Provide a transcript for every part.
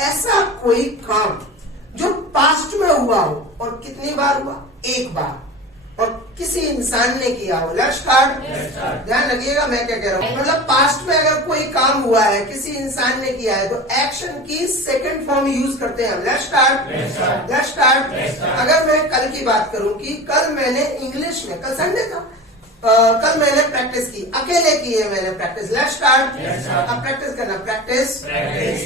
ऐसा कोई काम जो पास्ट में हुआ हो और कितनी बार हुआ, एक बार, और किसी इंसान ने किया हो। Let's start. ध्यान रखिएगा मैं क्या कह रहा हूँ, मतलब पास्ट में अगर कोई काम हुआ है, किसी इंसान ने किया है, तो एक्शन की सेकंड फॉर्म यूज करते हैं हम। Let's start. Let's start. अगर मैं कल की बात करूं कि कल मैंने इंग्लिश में, कल संडे था, कल मैंने प्रैक्टिस की, अकेले की है मैंने प्रैक्टिस। Let's start. अब प्रैक्टिस करना, प्रैक्टिस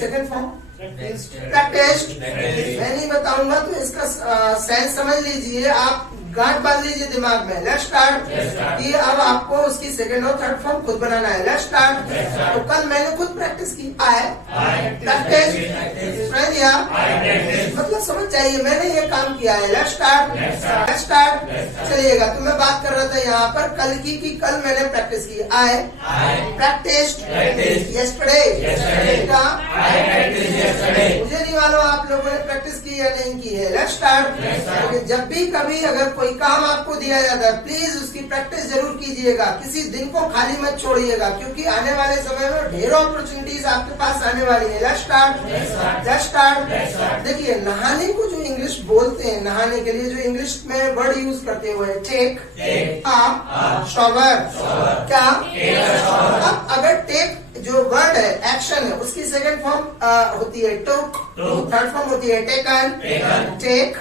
सेकंड फॉर्म प्रैक्टिस। मैं नहीं बताऊंगा तो इसका सेंस समझ लीजिए, आप गांठ बांध लीजिए दिमाग में। Let's start. कि अब आपको उसकी सेकंड और थर्ड फॉर्म खुद बनाना है। Let's start. तो कल मैंने खुद प्रैक्टिस की, प्रैक्टिस दिया, मतलब समझ जाइए मैंने ये काम किया है। Let's start. Let's start. चलिएगा, तो मैं बात कर रहा था यहाँ पर कल की, कि कल मैंने प्रैक्टिस की। आई प्रैक्टिस्ड यस्टरडे। मुझे नहीं मालूम आप लोगों ने प्रैक्टिस की या नहीं की है। Let's start. जब भी कभी अगर कोई काम आपको दिया जाता है, प्लीज उसकी प्रैक्टिस जरूर कीजिएगा, किसी दिन को खाली मत छोड़िएगा, क्योंकि आने वाले समय में ढेरों अपॉर्चुनिटीज आपके पास आने वाली है। Let's start. Let's start. देखिए, नहाने को जो इंग्लिश बोलते हैं, नहाने के लिए जो इंग्लिश में वर्ड यूज करते हुए, टेक अ शॉवर। क्या? अब अगर टेक जो वर्ड है, एक्शन है, उसकी सेकंड फॉर्म होती है टुक, थर्ड फॉर्म होती है टेकन, टेक,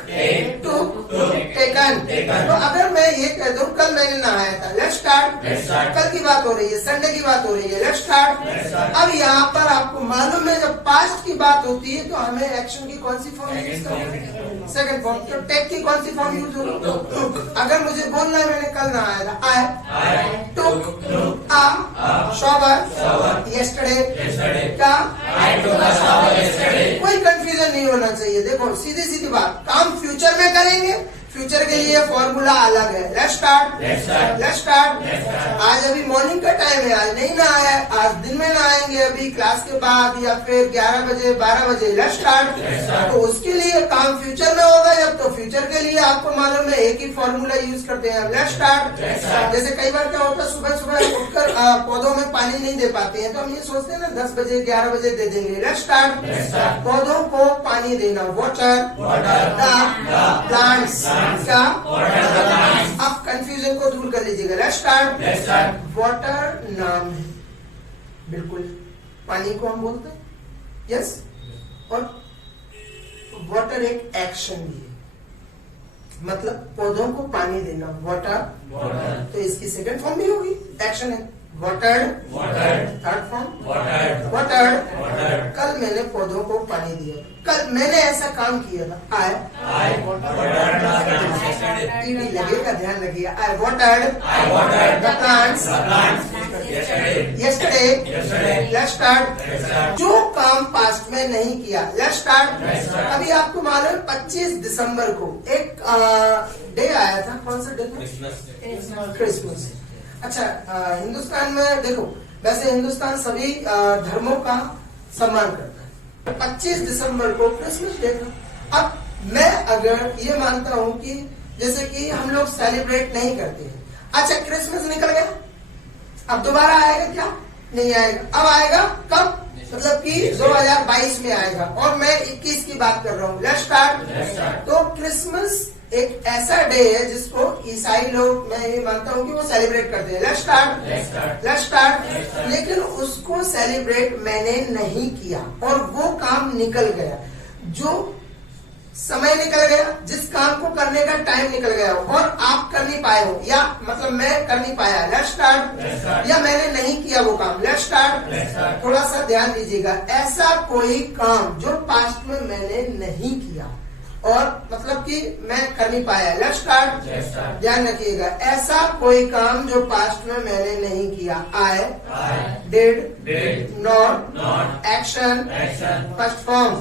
टुक, टेकन। तो अगर मैं ये कह दूं कल मैंने नहाया था, लेट्स स्टार्ट। कल की बात हो रही है, संडे की बात हो रही है। Let's start. अब यहाँ पर आपको मालूम है, जब पास्ट की बात होती है तो हमें एक्शन की कौन सी फॉर्म यूज करनी है, सेकंड फॉर्म। तो टेक की कौन सी फॉर्म यूज होगी, टुक। अगर मुझे बोलना है मैंने कल नहाया था, आई टुक अ शॉवर yesterday। क्या? कोई कंफ्यूजन नहीं होना चाहिए। देखो सीधी सीधी बात, काम फ्यूचर में करेंगे, फ्यूचर के लिए फॉर्मूला अलग है। Let's start. Let's start. आज अभी मॉर्निंग का टाइम है, आज नहीं नहाया है, आज दिन में नहाएंगे, अभी क्लास के बाद या फिर 11 बजे 12 बजे। Let's start. तो उसके लिए काम फ्यूचर में होगा, जब तो फ्यूचर के लिए आपको मालूम है एक ही फॉर्मूला यूज करते हैं। Let's start. जैसे कई बार क्या होता है, सुबह सुबह उठकर पौधों में पानी नहीं दे पाते हैं, तो हम ये सोचते हैं ना 10 बजे 11 बजे दे देंगे। Let's start. पौधों को पानी देना, वाटर द प्लांट्स। क्या? अब कंफ्यूजन को दूर कर लीजिएगा। Let's start. वाटर नाम है, बिल्कुल पानी को हम बोलते हैं, यस, और वाटर एक एक्शन भी है, मतलब पौधों को पानी देना, वाटर। तो इसकी सेकंड फॉर्म भी होगी, एक्शन है, वाटर। Third form water. कल मैंने पौधों को पानी दिया, कल मैंने ऐसा काम किया था, आई लगेगा, ध्यान रखिए, I watered the plants yesterday. Let's start. जो काम पास्ट में नहीं किया, लेट्स स्टार्ट। अभी आपको मालूम है 25 दिसंबर को एक डे आया था, कौन सा डे था? क्रिसमस। अच्छा, हिंदुस्तान में देखो, वैसे हिंदुस्तान सभी धर्मों का सम्मान करता है। 25 दिसंबर को क्रिसमस डे था। अब मैं अगर ये मानता हूँ कि जैसे कि हम लोग सेलिब्रेट नहीं करते हैं, अच्छा क्रिसमस निकल गया, अब दोबारा आएगा क्या? नहीं आएगा। अब आएगा कब? मतलब कि 2022 में आएगा, और मैं 21 की बात कर रहा हूँ। Let's start. तो क्रिसमस एक ऐसा डे है जिसको ईसाई लोग, मैं ये मानता हूँ कि वो सेलिब्रेट करते हैं। Let's start. Let's start. लेकिन उसको सेलिब्रेट मैंने नहीं किया और वो काम निकल गया, जो समय निकल गया, जिस काम को करने का टाइम निकल गया और आप कर नहीं पाए हो, या मतलब मैं कर नहीं पाया। Let's start. या मैंने नहीं किया वो काम। Let's start. थोड़ा सा ध्यान दीजिएगा, ऐसा कोई काम जो पास्ट में मैंने नहीं किया और मतलब कि मैं कर नहीं पाया। Let's start. ध्यान रखिएगा, ऐसा कोई काम जो पास्ट में मैंने नहीं किया। आई did not action, first form.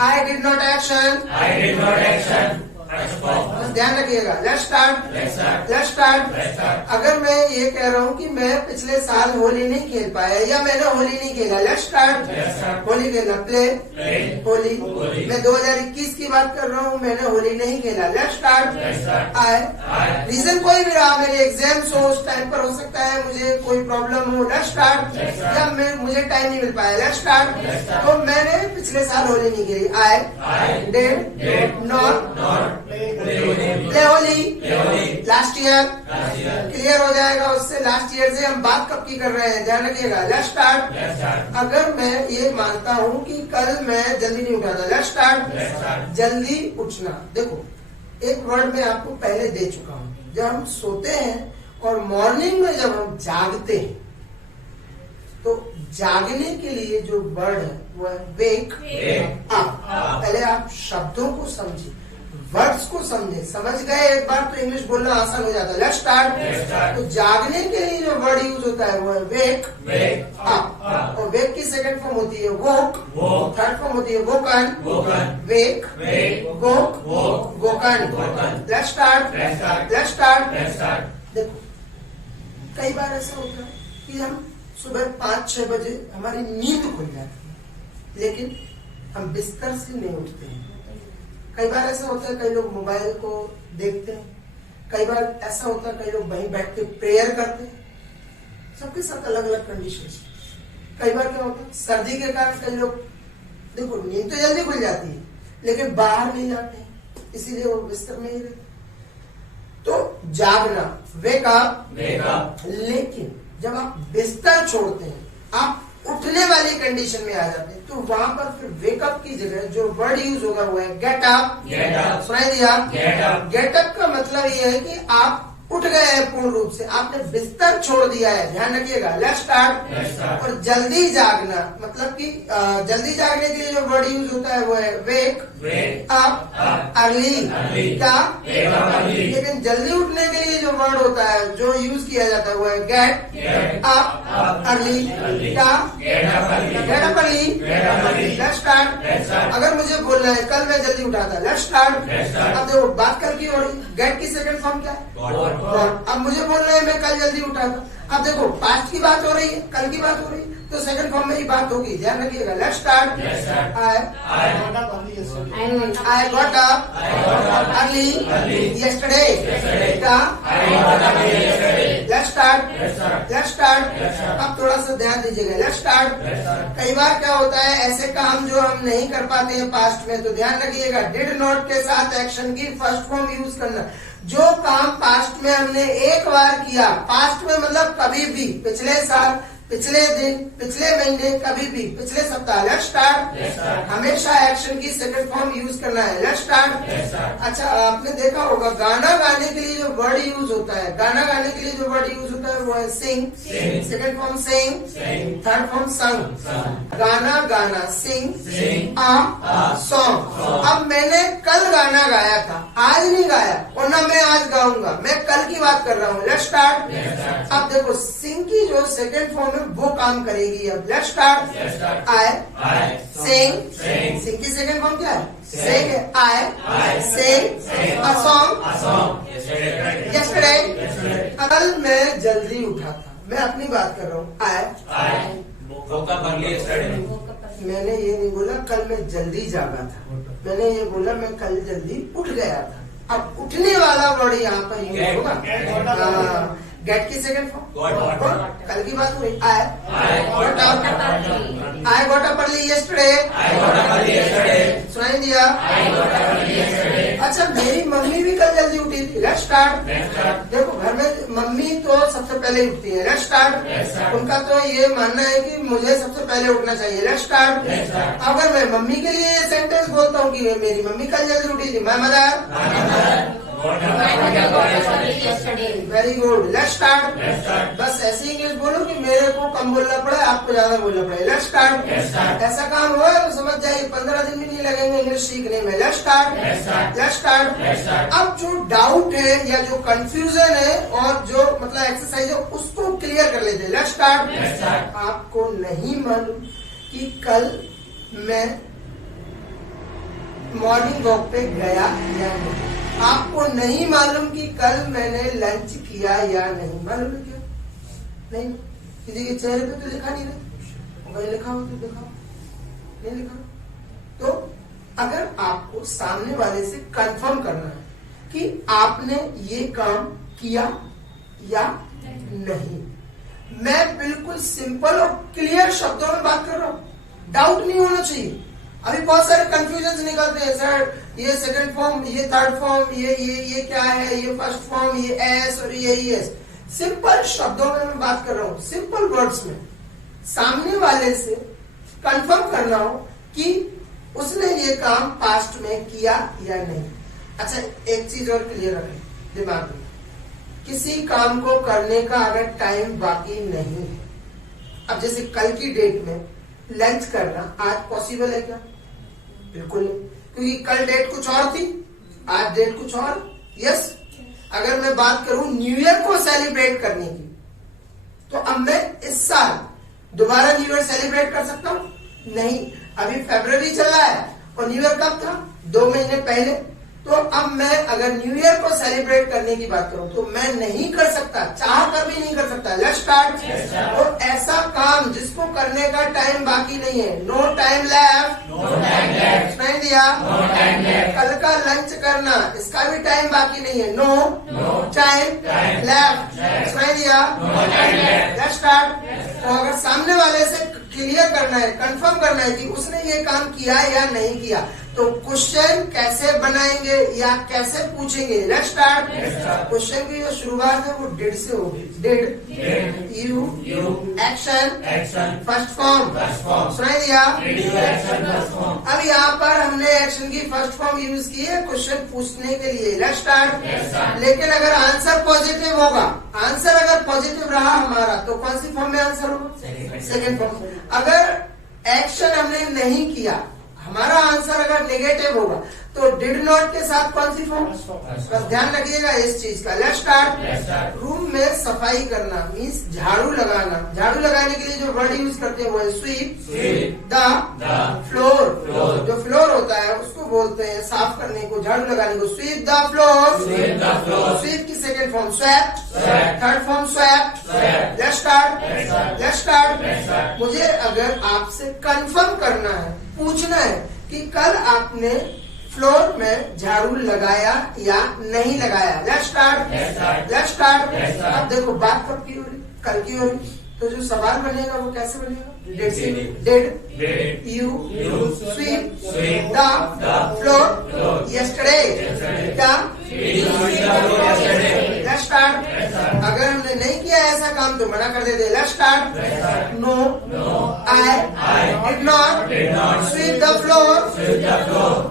I did not action, बस ध्यान रखिएगा। Let's start. अगर मैं ये कह रहा हूँ कि मैं पिछले साल होली नहीं खेल पाया या मैंने होली नहीं खेला, लेट्स स्टार्ट। होली खेलना, प्ले होली। मैं 2021 की बात कर रहा हूँ, मैंने होली नहीं खेला, लेट्स स्टार्ट। आए रीजन कोई भी रहा, मेरे एग्जाम्स हो उस टाइम पर, हो सकता है मुझे कोई प्रॉब्लम हो, लेट्स स्टार्ट। या मुझे टाइम नहीं मिल पाया, लेट्स स्टार्ट। तो मैंने पिछले साल होली नहीं खेली। आई did not play Holi last year. Clear हो जाएगा उससे, लास्ट ईयर से हम बात कब की कर रहे हैं, ध्यान रखिएगा। Let's start. अगर मैं ये मानता हूँ कि कल मैं जल्दी नहीं उठा था, लेट्स स्टार्ट। जल्दी उठना, देखो एक वर्ड में आपको पहले दे चुका हूँ। जब हम सोते हैं और मॉर्निंग में जब हम जागते हैं, तो जागने के लिए जो वर्ड है वो है वेक अप। पहले आप शब्दों को समझिए, वर्ड्स को समझे, समझ गए एक बार तो इंग्लिश बोलना आसान हो जाता है। Let's start. तो जागने के लिए जो वर्ड यूज होता है वो है वेक अप। और वेक की सेकंड फॉर्म होती है वोक, थर्ड फॉर्म होती है woken, wake woke woken. Let's start. देखो कई बार ऐसा होता है कि हम सुबह 5-6 बजे हमारी नींद खुल जाती है, लेकिन हम बिस्तर से नहीं उठते हैं। कई बार ऐसा होता है, कई लोग मोबाइल को देखते हैं, कई बार ऐसा होता है कई लोग वहीं बैठ के प्रेयर करते हैं। सबके साथ अलग अलग कंडीशन। कई बार क्या होता है, सर्दी के कारण कई लोग, देखो नींद तो जल्दी खुल जाती है लेकिन बाहर नहीं जाते हैं, इसीलिए वो बिस्तर में ही रहते। तो जागना, वेक अप। लेकिन जब आप बिस्तर छोड़ते हैं, आप उठने वाली कंडीशन में आ जाते हैं, तो वहां पर फिर वेकअप की जगह जो वर्ड यूज होगा वो है गेट अप। सुनाई दिया? गेट अप का मतलब ये है कि आप उठ गए हैं पूर्ण रूप से, आपने बिस्तर छोड़ दिया है, ध्यान रखिएगा। Let's start. और जल्दी जागना मतलब कि जल्दी जागने के लिए जो वर्ड यूज होता है वो है वेक अप अर्ली। क्या? लेकिन जल्दी उठने के लिए जो वर्ड होता है, जो यूज किया जाता है वो है गेट अप अर्ली। क्या? Get up early. Let's start. अगर मुझे बोलना है कल मैं जल्दी उठा था, लेट्स स्टार्ट। अब देखो बात कल की हो रही, गेट की सेकंड फॉर्म क्या है? अब मुझे बोलना है मैं कल जल्दी उठा था। अब देखो पास्ट की बात हो रही है, कल की बात हो रही है, तो सेकंड फॉर्म में ही बात होगी, ध्यान रखिएगा। Let's start. I got up early yesterday. Let's start. अब थोड़ा सा ध्यान दीजिएगा। Let's start. कई बार क्या होता है, ऐसे काम जो हम नहीं कर पाते हैं पास्ट में, तो ध्यान रखिएगा डिड नॉट के साथ एक्शन की फर्स्ट फॉर्म यूज करना। जो काम पास्ट में हमने एक बार किया, पास्ट में मतलब कभी भी, पिछले साल, पिछले दिन, पिछले महीने, कभी भी, पिछले सप्ताह। Let's start. हमेशा एक्शन की सेकंड फॉर्म यूज करना है। Let's start. अच्छा आपने देखा होगा गाना गाने के लिए जो वर्ड यूज होता है, गाना गाने के लिए जो वर्ड यूज होता है वो है सिंग। सेकंड फॉर्म सिंग, थर्ड फॉर्म संग। गाना गाना, सिंग आ सॉन्ग। अब मैंने कल गाना गाया था, आज नहीं गाया, और ना मैं आज गाऊंगा, मैं कल की बात कर रहा हूँ। Let's start. अब देखो सिंग की जो सेकंड फॉर्म वो काम करेगी। अब लेट्स स्टार्ट। आई सिंग की सेकंड फॉर्म क्या है? सिंग है। आई सिंग अ सॉन्ग यस्टरडे। कल मैं जल्दी उठा था, मैं अपनी बात कर रहा हूँ। आई मैंने ये नहीं बोला कल मैं जल्दी जागा था, मैंने ये बोला मैं कल जल्दी उठ गया था। अब उठने वाला वर्ड यहाँ पर यूज होगा। गेट की सेकंड फॉर्म, कल की बात हो रही। I got up early yesterday. सुनाई दिया? अच्छा मेरी मम्मी भी कल जल्दी उठी थी। Let's start. देखो घर में मम्मी तो सबसे पहले उठती है। Let's start. उनका तो ये मानना है कि मुझे सबसे पहले उठना चाहिए। Let's start. अगर मैं मम्मी के लिए ये सेंटेंस बोलता हूँ कि मेरी मम्मी कल जल्दी उठी थी, my mother very good. Let's start. बस ऐसी इंग्लिश बोलो कि मेरे को कम बोलना पड़े, आपको ज्यादा बोलना पड़े। Let's start. ऐसा काम हुआ तो समझ जाइए 15 दिन भी नहीं लगेंगे इंग्लिश सीखने में। Let's start. अब जो डाउट है या जो कंफ्यूजन है और जो मतलब एक्सरसाइज है उसको क्लियर कर लेते हैं। Let's start. आपको नहीं मालूम कि कल मैं मॉर्निंग वॉक पे गया या नहीं, आपको नहीं मालूम कि कल मैंने लंच किया या नहीं, मालूम है क्या? नहीं, किसी के चेहरे पे तो लिखा नहीं रहा, वही लिखा हो तो दिखाओ, नहीं लिखा। तो अगर आपको सामने वाले से कंफर्म करना है कि आपने ये काम किया या नहीं, मैं बिल्कुल सिंपल और क्लियर शब्दों में बात कर रहा हूं, डाउट नहीं होना चाहिए। अभी बहुत सारे कंफ्यूजन निकलते हैं, सर ये सेकंड फॉर्म, ये थर्ड फॉर्म, ये क्या है, ये फर्स्ट फॉर्म, ये एस और ये एस। सिंपल शब्दों में मैं बात कर रहा हूं, सिंपल वर्ड्स में। सामने वाले से कंफर्म करना हो कि उसने ये काम पास्ट में किया या नहीं। अच्छा, एक चीज और क्लियर रखें दिमाग में, किसी काम को करने का अगर टाइम बाकी नहीं है, अब जैसे कल की डेट में लंच करना आज पॉसिबल है क्या? बिल्कुल नहीं, क्योंकि कल डेट कुछ और थी, आज डेट कुछ और। यस, अगर मैं बात करूं न्यू ईयर को सेलिब्रेट करने की, तो अब मैं इस साल दोबारा न्यू ईयर सेलिब्रेट कर सकता हूं? नहीं, अभी फरवरी चल रहा है और न्यू ईयर कब था? 2 महीने पहले। तो अब मैं अगर न्यू ईयर को सेलिब्रेट करने की बात करूं तो मैं नहीं कर सकता, चाह कर भी नहीं कर सकता। Let's start. तो ऐसा काम जिसको करने का टाइम बाकी नहीं है, नो टाइम लेफ्ट, नहीं दिया। कल का लंच करना, इसका भी टाइम बाकी नहीं है, नो टाइम लेफ्ट, नहीं दिया। Let's start. तो अगर सामने वाले से क्लियर करना है, कंफर्म करना है कि उसने ये काम किया या नहीं किया, तो क्वेश्चन कैसे बनाएंगे या कैसे पूछेंगे? Let's start. क्वेश्चन की जो शुरुआत है वो डिड से होगी। Did you action first form, सुनाई दिया। अब यहाँ पर हमने एक्शन की फर्स्ट फॉर्म यूज की है क्वेश्चन पूछने के लिए। Let's start. लेकिन अगर आंसर पॉजिटिव होगा, आंसर अगर पॉजिटिव रहा हमारा, तो कौन सी फॉर्म में आंसर होगा? Second form. अगर एक्शन हमने नहीं किया, हमारा आंसर अगर नेगेटिव होगा, तो डिड नॉट के साथ कौन सी फॉर्म? बस ध्यान रखिएगा इस चीज का। Let's start. रूम में सफाई करना मीन्स झाड़ू लगाना। झाड़ू लगाने के लिए जो वर्ड यूज करते हैं वो है स्वीप द फ्लोर। जो फ्लोर होता है उसको बोलते हैं साफ करने को, झाड़ू लगाने को, स्वीप द फ्लोर। स्वीप की second form swept, third form swept. Let's start. Let's start. मुझे अगर आपसे कंफर्म करना है, पूछना है कि कल आपने फ्लोर में झाड़ू लगाया या नहीं लगाया। Let's start. Let's start. अब देखो बात कब की हो रही? कल की हो रही। तो जो सवाल बनेगा वो कैसे बनेगा? Did you SVEEP the floor yesterday? Let's start. अगर हमने नहीं किया ऐसा काम तो मना कर देते। Let's start. No I did not sweep the floor.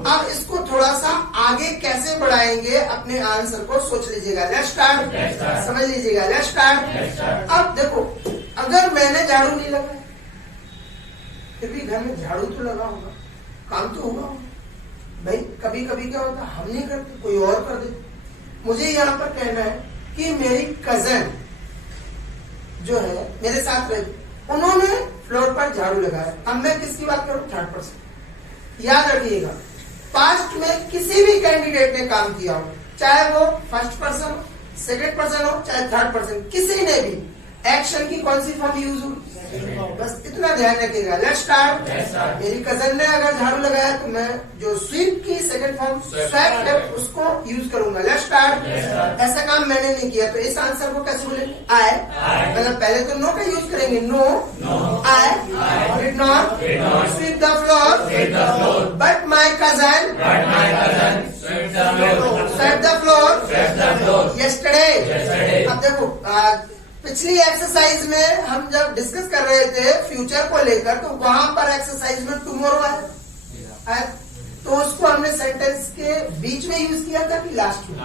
अब इसको थोड़ा सा आगे कैसे बढ़ाएंगे अपने आंसर को सोच लीजिएगा। लेट्स स्टार्ट, समझ लीजिएगा। Let's start. अब देखो, अगर मैंने झाड़ू नहीं लगाया, फिर भी घर में झाड़ू तो लगा होगा, काम तो हुआ होगा भाई। कभी कभी क्या होता है, हम नहीं करते, कोई और कर दे। मुझे यहाँ पर कहना है कि मेरी कजन जो है मेरे साथ रहती, उन्होंने फ्लोर पर झाड़ू लगाया। अब मैं किसकी बात करूं? Third person. याद रखिएगा, पास्ट में किसी भी कैंडिडेट ने काम किया हो, चाहे वो फर्स्ट पर्सन हो, सेकेंड पर्सन हो, चाहे थर्ड पर्सन, किसी ने भी एक्शन की कौन सी फॉर्म यूज हो, बस इतना ध्यान रखिएगा। Let's start. मेरी कजन ने अगर झाड़ू लगाया तो मैं जो स्वीप की सेकंड फॉर्म स्वेप्ट है उसको यूज करूंगा। Let's start. ऐसा काम मैंने नहीं किया, तो इस आंसर को कैसे बोलेंगे? आई। मतलब पहले तो नो का यूज करेंगे, no I did not sweep the floor but my cousin swept the floor yesterday. अब देखो, पिछली एक्सरसाइज में हम जब डिस्कस कर रहे थे फ्यूचर को लेकर, तो वहां पर एक्सरसाइज में टुमारो है, तो उसको हमने सेंटेंस के बीच में यूज किया था कि लास्ट में।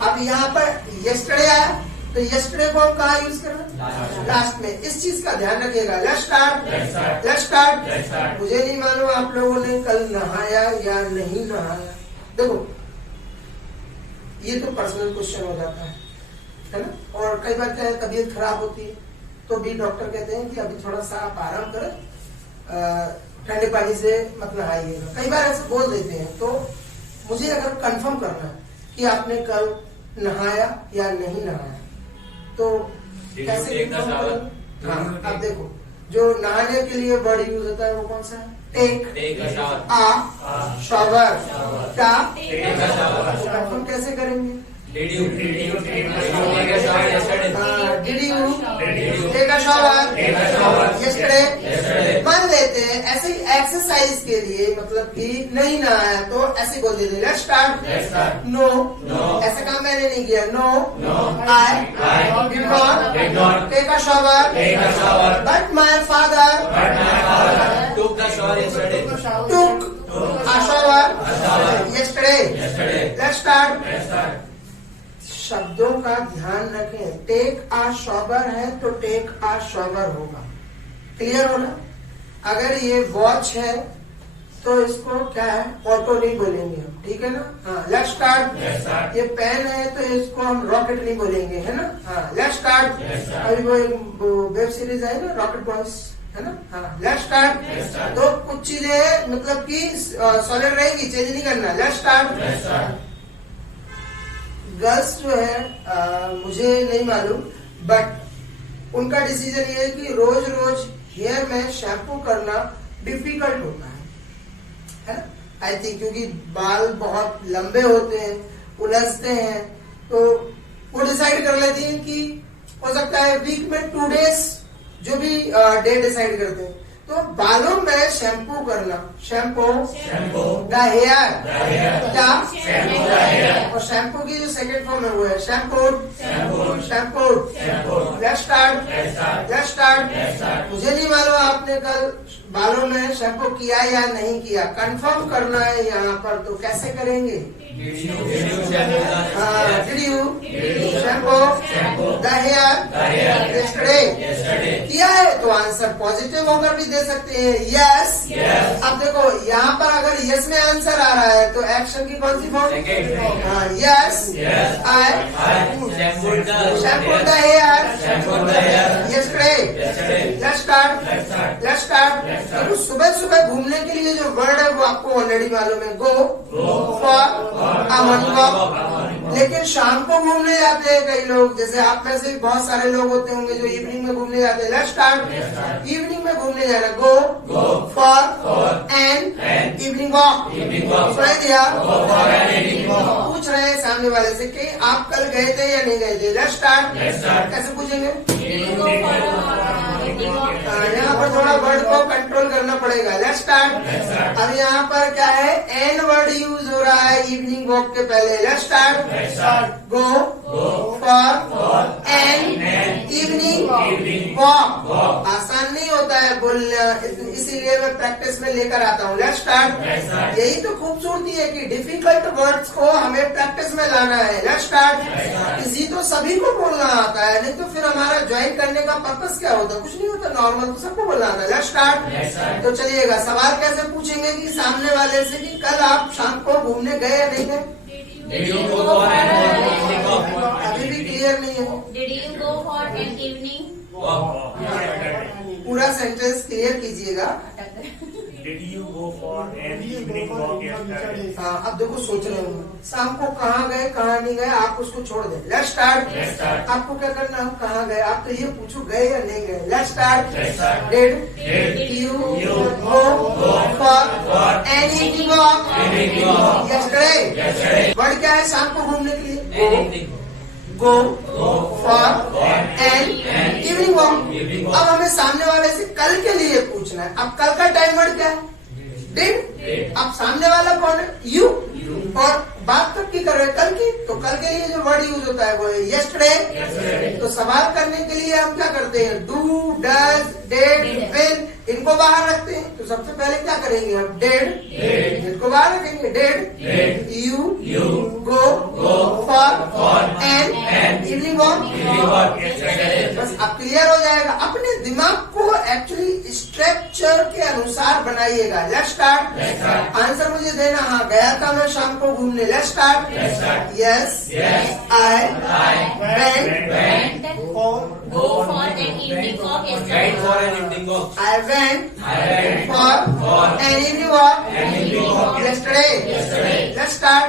अब यहाँ पर यस्टरडे आया, तो यस्टरडे को हम कहाँ यूज कर रहे हैं? लास्ट में। इस चीज का ध्यान रखिएगा। Let's start. Let's start. मुझे नहीं मालूम आप लोगों ने कल नहाया या नहीं नहाया। देखो, ये तो पर्सनल क्वेश्चन हो जाता है ना। और कई बार क्या है, तबीयत खराब होती है तो भी डॉक्टर कहते हैं कि अभी थोड़ा सा आप आराम करें, ठंडे पानी से मत नहाइएगा। कई बार ऐसे बोल देते हैं। तो मुझे अगर कंफर्म करना है कि आपने कल नहाया या नहीं नहाया। तो कैसे confirm करेंगे? हाँ, अब देखो जो नहाने के लिए वर्ड यूज होता है वो कौन सा है? Take a shower. क्या कंफर्म कैसे करेंगे? Did you take a shower yesterday? मान लेते हैं ऐसे एक्सरसाइज के लिए मतलब कि नहीं नहाया तो ऐसे बोल देते लेट्स स्टार्ट। नो, ऐसा काम मैंने नहीं किया। No, I did not take a shower but my father took a shower yesterday. Let's start. शब्दों का ध्यान रखें। टेक आ शॉवर है तो टेक आ शॉवर होगा। क्लियर हो ना? अगर ये वॉच है तो इसको क्या है? ऑटो नहीं बोलेंगे हम, ठीक है ना? हाँ, लेट्स स्टार्ट। ये पेन है तो इसको हम रॉकेट नहीं बोलेंगे, है ना? हाँ, लेट्स स्टार्ट। अभी वो वेब सीरीज है ना रॉकेट बॉयज, है ना? हाँ, लेट्स स्टार्ट। तो कुछ चीजें मतलब कि सॉलिड रहेगी, चेंज नहीं करना। Let's start. गर्ल्स जो है मुझे नहीं मालूम बट उनका डिसीजन ये है कि रोज रोज हेयर में शैम्पू करना डिफिकल्ट होता है ना? आई थिंक क्योंकि बाल बहुत लंबे होते हैं, उलझते हैं, तो वो डिसाइड कर लेती हैं कि हो सकता है वीक में 2 डेज जो भी डे डिसाइड करते हैं तो बालों में शैम्पू करना। शैम्पू द हेयर क्या? और शैम्पू की जो सेकंड फॉर्म है वो है शैम्पू। Let's start. मुझे नहीं मालूम आपने कल बालों में शैम्पू किया या नहीं किया, कंफर्म करना है यहाँ पर। तो कैसे करेंगे? Did you shampoo the hair yesterday? किया है तो आंसर पॉजिटिव होकर भी दे सकते हैं, यस। अब देखो यहाँ पर अगर यस में आंसर आ रहा है तो एक्शन की कौन सी form? Yes I shampoo the hair yesterday. Let's start. देखो सुबह सुबह घूमने के लिए जो वर्ड है वो आपको ऑलरेडी मालूम है, go for a morning walk. लेकिन शाम को घूमने जाते हैं कई लोग, जैसे आप में से बहुत सारे लोग होते होंगे जो इवनिंग में घूमने जाते हैं। Let's start. इवनिंग में घूमने जाना, go for an evening walk. सुनाई दिया? पूछ रहे हैं सामने वाले से कि आप कल गए थे या नहीं गए थे। Let's start. कैसे पूछेंगे? यहाँ पर थोड़ा वर्ड को कंट्रोल करना पड़ेगा। Let's start. अब यहाँ पर क्या है? एन वर्ड यूज हो रहा है इवनिंग वॉक के पहले। Let's start. Go for an evening walk. आसान नहीं होता है बोलना, इसीलिए मैं प्रैक्टिस में लेकर आता हूँ। Let's start. यही तो खूबसूरती है कि डिफिकल्ट वर्ड्स को हमें प्रैक्टिस में लाना है। Let's start. इसी तो सभी को बोलना आता है, नहीं तो फिर हमारा ज्वाइन करने का पर्पस क्या होता? कुछ नहीं होता, नॉर्मल तो सबको बोलना आता है। Let's start. तो चलिएगा, सवाल कैसे पूछेंगे कि सामने वाले से कि कल आप शाम को घूमने गए या नहीं गए? अभी भी क्लियर नहीं है। Did you go for an evening walk? पूरा सेंटेंस क्लियर कीजिएगा। Did you go for an evening walk yesterday? हाँ, अब देखो सोच रहे हो शाम को कहाँ गए कहाँ नहीं गए, आप उसको छोड़ दें। Let's start. आपको क्या करना है? कहाँ गए? आप तो ये पूछो गए या नहीं गए। Let's start. Did you go for an evening walk yesterday? Word क्या है शाम को घूमने के लिए? Go for an evening walk. अब हमें सामने वाले से कल के लिए पूछना है। अब कल का टाइम वर्ड क्या है? डिड। अब सामने वाला कौन है? यू। और बात कब की कर रहे हैं? कल की। तो कल के लिए जो वर्ड यूज होता है वो है यस्टरडे। तो सवाल करने के लिए हम क्या करते हैं? डू, डज, डिड, विल, इनको बाहर रखते हैं। तो सबसे पहले क्या करेंगे हम? डिड, इनको बाहर रखेंगे। Did you go for an evening walk? बस अब क्लियर हो जाएगा। अपने दिमाग को एक्चुअली स्ट्रक्चर के अनुसार बनाइएगा। Let's start. आंसर मुझे देना। हाँ, गया था मैं शाम को घूमने। Let's start. Yes I went Go for an evening walk yesterday. I went for an evening walk yesterday. Let's start.